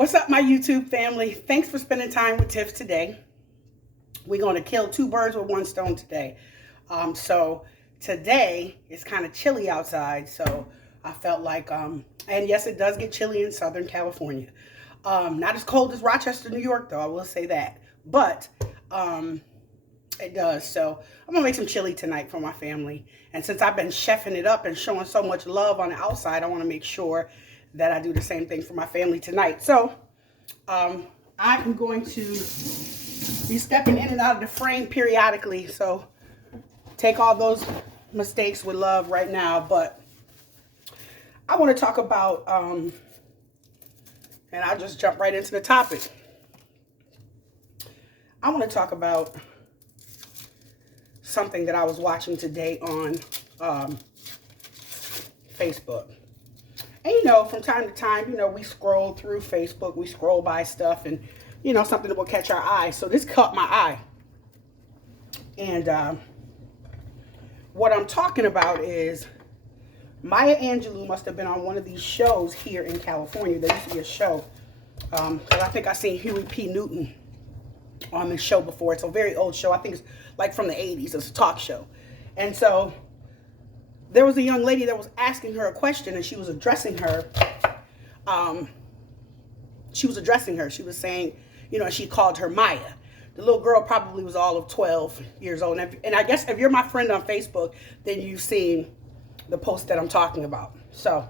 What's up, my YouTube family? Thanks for spending time with Tiff today. We're going to kill two birds with one stone today. So today it's kind of chilly outside, so I felt like, and yes, it does get chilly in Southern California. Not as cold as Rochester, New York, though, I will say that. But it does. So I'm going to make some chili tonight for my family. And since I've been chefing it up and showing so much love on the outside, I want to make sure that I do the same thing for my family tonight. So I'm going to be stepping in and out of the frame periodically. So take all those mistakes with love right now. But I want to talk about, and I'll just jump right into the topic. I want to talk about something that I was watching today on Facebook. And, you know, from time to time, you know, we scroll through Facebook, we scroll by stuff and, you know, something that will catch our eye. So this caught my eye. And what I'm talking about is Maya Angelou must have been on one of these shows here in California. There used to be a show. Because I think I seen Huey P. Newton on this show before. It's a very old show. I think it's like from the 80s. It's a talk show. And so there was a young lady that was asking her a question, and she was addressing her. She was saying, you know, she called her Maya. The little girl probably was all of 12 years old. And I guess if you're my friend on Facebook, then you've seen the post that I'm talking about. So,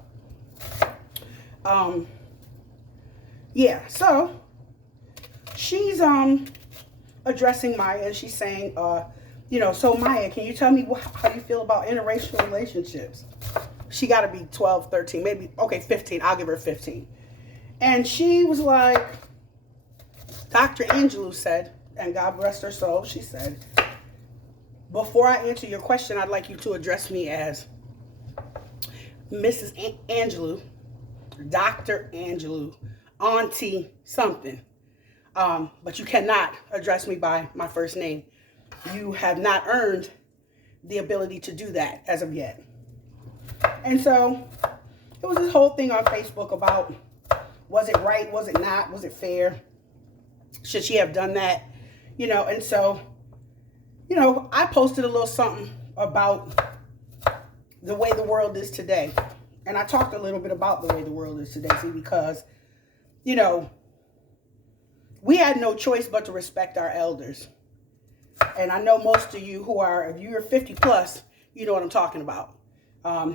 yeah. So she's addressing Maya, and she's saying, you know, so Maya, can you tell me how you feel about interracial relationships? She got to be 12, 13, maybe, okay, 15. I'll give her 15. And she was like, Dr. Angelou said, and God rest her soul, she said, before I answer your question, I'd like you to address me as Mrs. Angelou, Dr. Angelou, Auntie something. But you cannot address me by my first name. You have not earned the ability to do that as of yet. And so it was this whole thing on Facebook about, was it right? Was it not? Was it fair? Should she have done that? You know, and so, you know, I posted a little something about the way the world is today. And I talked a little bit about the way the world is today, see, because, you know, we had no choice but to respect our elders. And I know most of you who are, if you're 50 plus, you know what I'm talking about.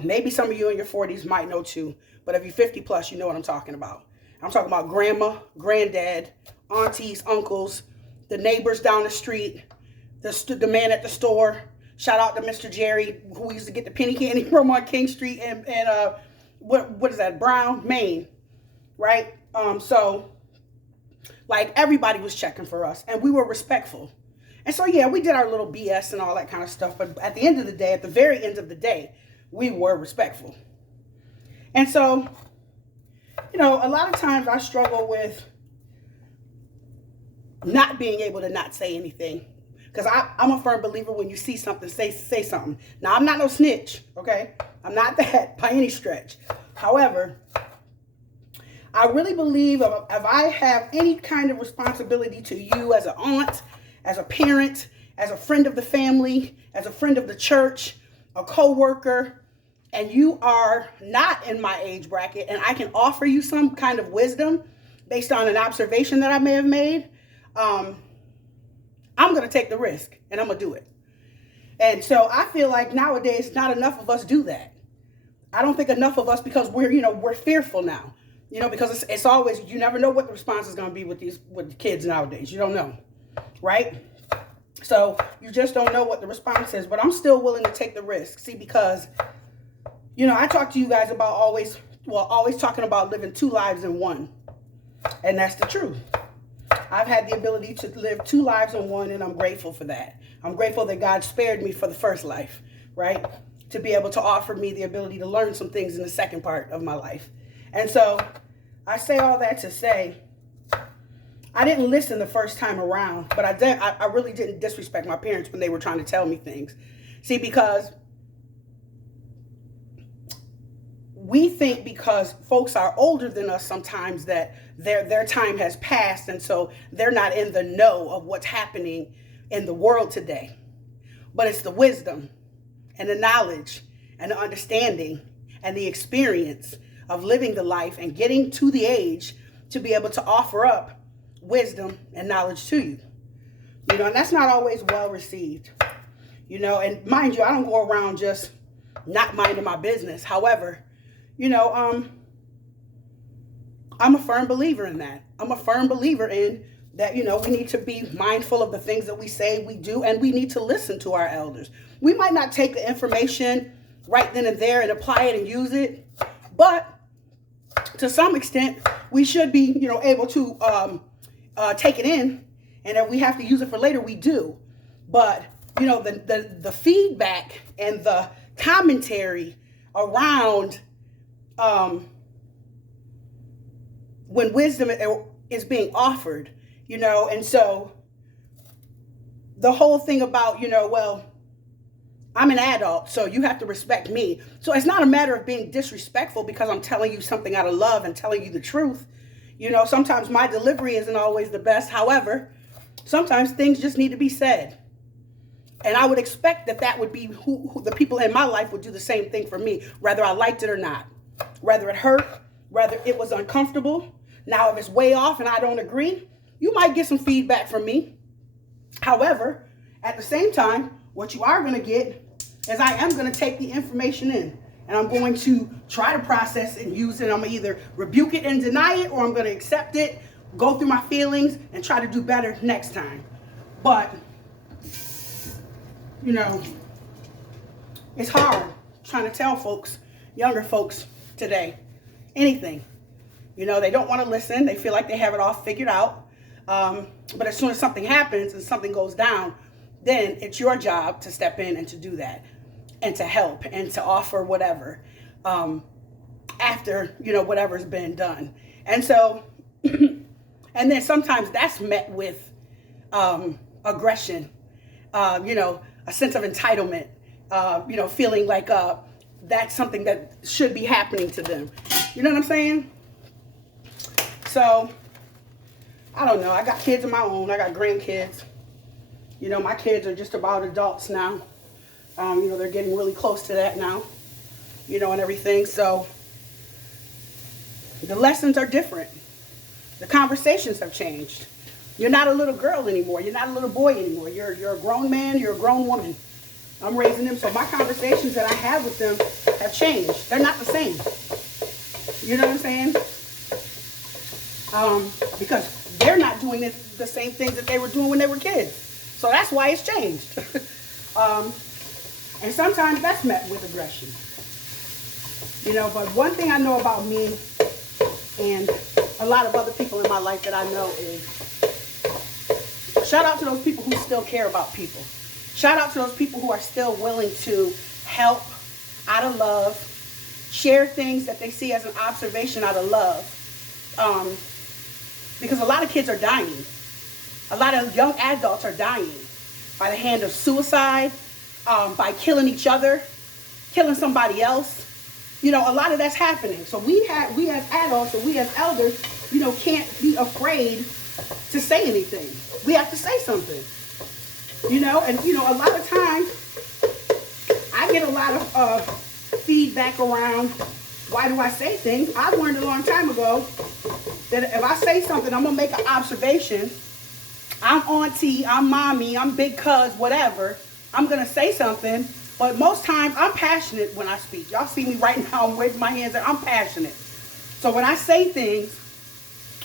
Maybe some of you in your 40s might know too. But if you're 50 plus, you know what I'm talking about. I'm talking about grandma, granddad, aunties, uncles, the neighbors down the street, the man at the store. Shout out to Mr. Jerry, who used to get the penny candy from on King Street and what is that, Brown, Maine, right? So, like, everybody was checking for us, and we were respectful. And so, yeah, we did our little BS and all that kind of stuff. But at the end of the day, at the very end of the day, we were respectful. And so, you know, a lot of times I struggle with not being able to not say anything. Because I'm a firm believer, when you see something, say something. Now, I'm not no snitch, okay? I'm not that by any stretch. However, I really believe if I have any kind of responsibility to you as an aunt, as a parent, as a friend of the family, as a friend of the church, a co-worker, and you are not in my age bracket, and I can offer you some kind of wisdom based on an observation that I may have made, I'm going to take the risk, and I'm going to do it. And so I feel like nowadays, not enough of us do that. I don't think enough of us, because we're fearful now. You know, because it's always, you never know what the response is going to be with the kids nowadays. You don't know. Right? So you just don't know what the response is, but I'm still willing to take the risk. See, because, you know, I talk to you guys about always talking about living two lives in one. And that's the truth. I've had the ability to live two lives in one, and I'm grateful for that. I'm grateful that God spared me for the first life, right? To be able to offer me the ability to learn some things in the second part of my life. And so I say all that to say, I didn't listen the first time around, but I really didn't disrespect my parents when they were trying to tell me things. See, because we think because folks are older than us sometimes that their time has passed, and so they're not in the know of what's happening in the world today. But it's the wisdom and the knowledge and the understanding and the experience of living the life and getting to the age to be able to offer up wisdom and knowledge to you. You know, and that's not always well received. You know, and mind you, I don't go around just not minding my business. However, you know, I'm a firm believer in that. I'm a firm believer in that, you know, we need to be mindful of the things that we say we do, and we need to listen to our elders. We might not take the information right then and there and apply it and use it, but to some extent, we should be, you know, able to take it in, and if we have to use it for later, we do. But, you know, the feedback and the commentary around when wisdom is being offered, you know, and so the whole thing about, you know, well, I'm an adult, so you have to respect me. So it's not a matter of being disrespectful because I'm telling you something out of love and telling you the truth. You know, sometimes my delivery isn't always the best. However, sometimes things just need to be said. And I would expect that would be who the people in my life would do the same thing for me, whether I liked it or not, whether it hurt, whether it was uncomfortable. Now, if it's way off and I don't agree, you might get some feedback from me. However, at the same time, what you are going to get is I am going to take the information in, and I'm going to try to process it and use it. I'm going to either rebuke it and deny it, or I'm going to accept it, go through my feelings, and try to do better next time. But, you know, it's hard trying to tell folks, younger folks today, anything. You know, they don't want to listen. They feel like they have it all figured out. But as soon as something happens and something goes down, then it's your job to step in and to do that and to help and to offer whatever after, you know, whatever's been done. And so, and then sometimes that's met with aggression, you know, a sense of entitlement, you know, feeling like that's something that should be happening to them. You know what I'm saying? So, I don't know. I got kids of my own. I got grandkids. You know, my kids are just about adults now. You know, they're getting really close to that now, you know, and everything. So, the lessons are different. The conversations have changed. You're not a little girl anymore. You're not a little boy anymore. You're a grown man. You're a grown woman. I'm raising them. So, my conversations that I have with them have changed. They're not the same. You know what I'm saying? Because they're not doing the same things that they were doing when they were kids. So that's why it's changed. And sometimes that's met with aggression. You know, but one thing I know about me and a lot of other people in my life that I know is, shout out to those people who still care about people. Shout out to those people who are still willing to help out of love, share things that they see as an observation out of love. Because a lot of kids are dying. A lot of young adults are dying by the hand of suicide, by killing each other, killing somebody else. You know, a lot of that's happening. So we as adults or we as elders, you know, can't be afraid to say anything. We have to say something. You know, and, you know, a lot of times I get a lot of feedback around why do I say things. I learned a long time ago that if I say something, I'm going to make an observation. I'm auntie, I'm mommy, I'm big cuz, whatever. I'm going to say something. But most times, I'm passionate when I speak. Y'all see me right now, I'm waving my hands, and I'm passionate. So when I say things,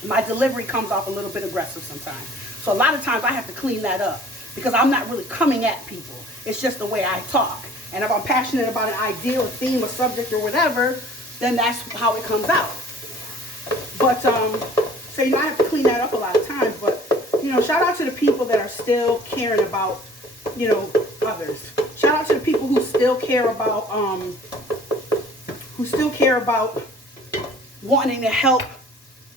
my delivery comes off a little bit aggressive sometimes. So a lot of times, I have to clean that up because I'm not really coming at people. It's just the way I talk. And if I'm passionate about an idea or theme or subject or whatever, then that's how it comes out. But, so, you know, I have to clean that up a lot of times. But, you know, shout out to the people that are still caring about, you know, others. Shout out to the people who still care about, wanting to help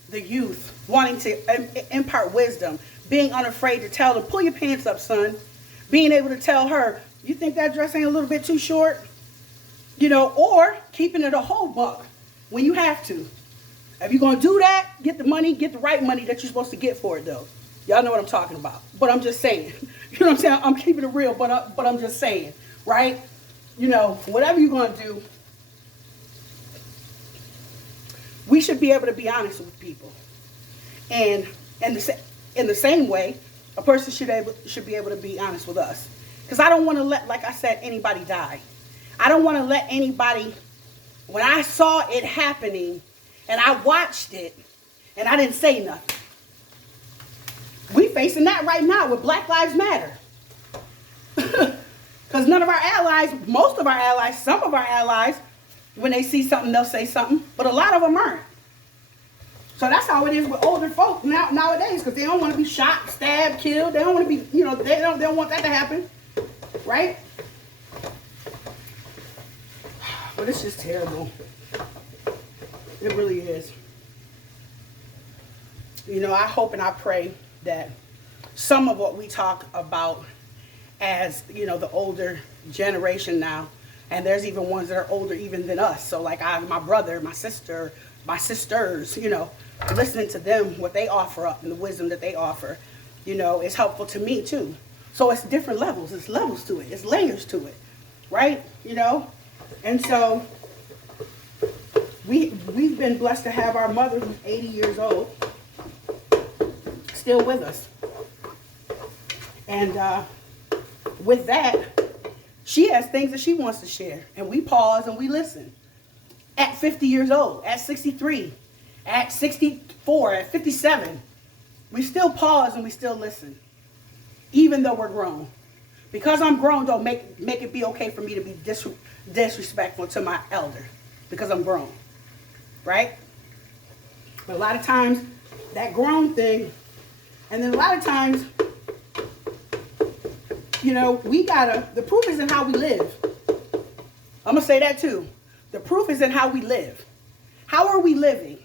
the youth, wanting to impart wisdom, being unafraid to tell them, pull your pants up, son. Being able to tell her, you think that dress ain't a little bit too short? You know, or keeping it a whole buck. when you have to. If you're going to do that, get the money, get the right money that you're supposed to get for it, though. Y'all know what I'm talking about. But I'm just saying. You know what I'm saying? I'm keeping it real, but I'm just saying, right? You know, whatever you're going to do, we should be able to be honest with people. And in the same way, a person should be able to be honest with us. Because I don't want to let, like I said, anybody die. I don't want to let anybody, when I saw it happening, and I watched it, and I didn't say nothing. We facing that right now with Black Lives Matter. Because none of our allies, most of our allies, some of our allies, when they see something, they'll say something. But a lot of them aren't. So that's how it is with older folk nowadays. Because they don't want to be shot, stabbed, killed. They don't want to be, you know, they don't want that to happen. Right? But it's just terrible. It really is. You know, I hope and I pray that some of what we talk about as, you know, the older generation now, and there's even ones that are older even than us. So like my brother, my sister, my sisters, you know, listening to them, what they offer up and the wisdom that they offer, you know, is helpful to me too. So it's different levels. It's levels to it. It's layers to it. Right? You know? And so we've been blessed to have our mother, who's 80 years old, still with us. And with that, she has things that she wants to share. And we pause and we listen. At 50 years old, at 63, at 64, at 57, we still pause and we still listen. Even though we're grown. Because I'm grown, don't make it be okay for me to be disrespectful to my elder. Because I'm grown. Right? But a lot of times, that grown thing, and then a lot of times, you know, the proof is in how we live. I'm going to say that too. The proof is in how we live. How are we living?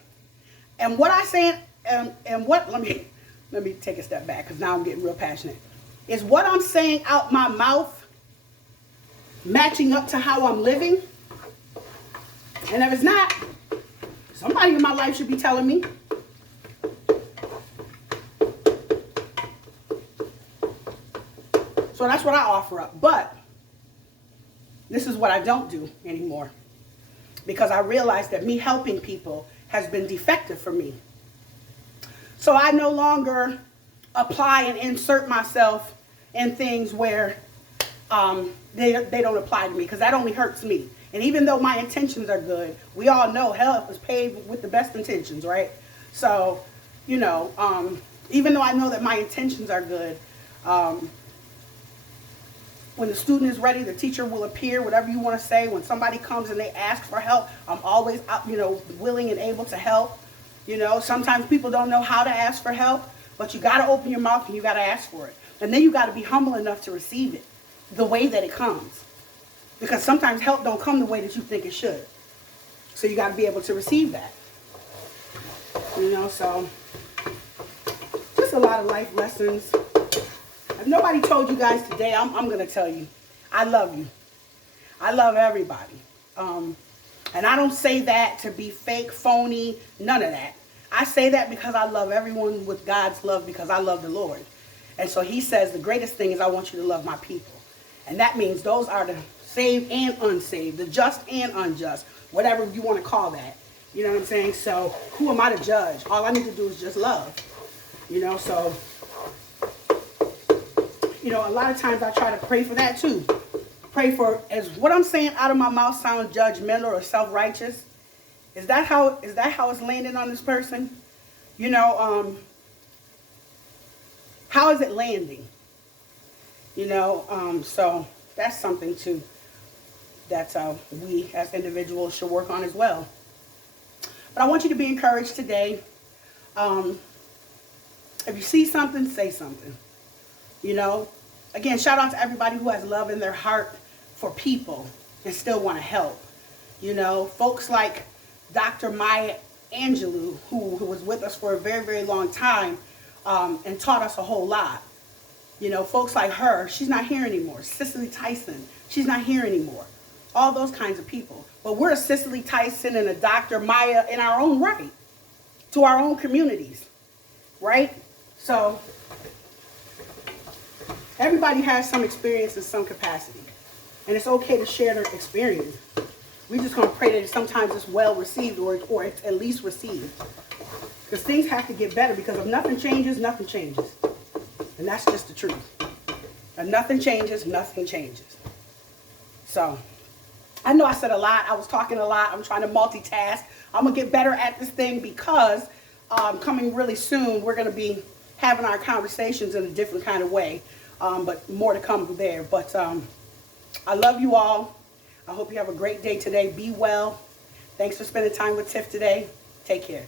And what I say, and what, let me take a step back because now I'm getting real passionate. Is what I'm saying out my mouth matching up to how I'm living? And if it's not, somebody in my life should be telling me. So that's what I offer up. But this is what I don't do anymore. Because I realized that me helping people has been defective for me. So I no longer apply and insert myself in things where they don't apply to me. Because that only hurts me. And even though my intentions are good, we all know hell is paved with the best intentions, right? So, you know, even though I know that my intentions are good, when the student is ready, the teacher will appear, whatever you want to say. When somebody comes and they ask for help, I'm always, you know, willing and able to help. You know, sometimes people don't know how to ask for help, but you got to open your mouth and you got to ask for it. And then you got to be humble enough to receive it the way that it comes. Because sometimes help don't come the way that you think it should. So you got to be able to receive that. You know, so just a lot of life lessons. If nobody told you guys today, I'm going to tell you. I love you. I love everybody. And I don't say that to be fake, phony, none of that. I say that because I love everyone with God's love because I love the Lord. And so he says the greatest thing is I want you to love my people. And that means those are the saved and unsaved, the just and unjust, whatever you want to call that. You know what I'm saying? So who am I to judge? All I need to do is just love. You know, so, you know, a lot of times I try to pray for that too. Pray for, as what I'm saying out of my mouth sounds judgmental or self-righteous. Is that how it's landing on this person? You know, how is it landing? You know, so that's something too that we as individuals should work on as well. But I want you to be encouraged today. If you see something, say something. You know, again, shout out to everybody who has love in their heart for people and still want to help. You know, folks like Dr. Maya Angelou, who was with us for a very, very long time and taught us a whole lot. You know, folks like her, she's not here anymore. Cicely Tyson, she's not here anymore. All those kinds of people. But we're a Cicely Tyson and a Dr. Maya in our own right, to our own communities, right? So everybody has some experience in some capacity. And it's okay to share their experience. We're just going to pray that sometimes it's well received, or it's at least received. Because things have to get better, because if nothing changes, nothing changes. And that's just the truth. If nothing changes, nothing changes. So, I know I said a lot. I was talking a lot. I'm trying to multitask. I'm going to get better at this thing, because coming really soon, we're going to be having our conversations in a different kind of way. But more to come there. But I love you all. I hope you have a great day today. Be well. Thanks for spending time with Tiff today. Take care.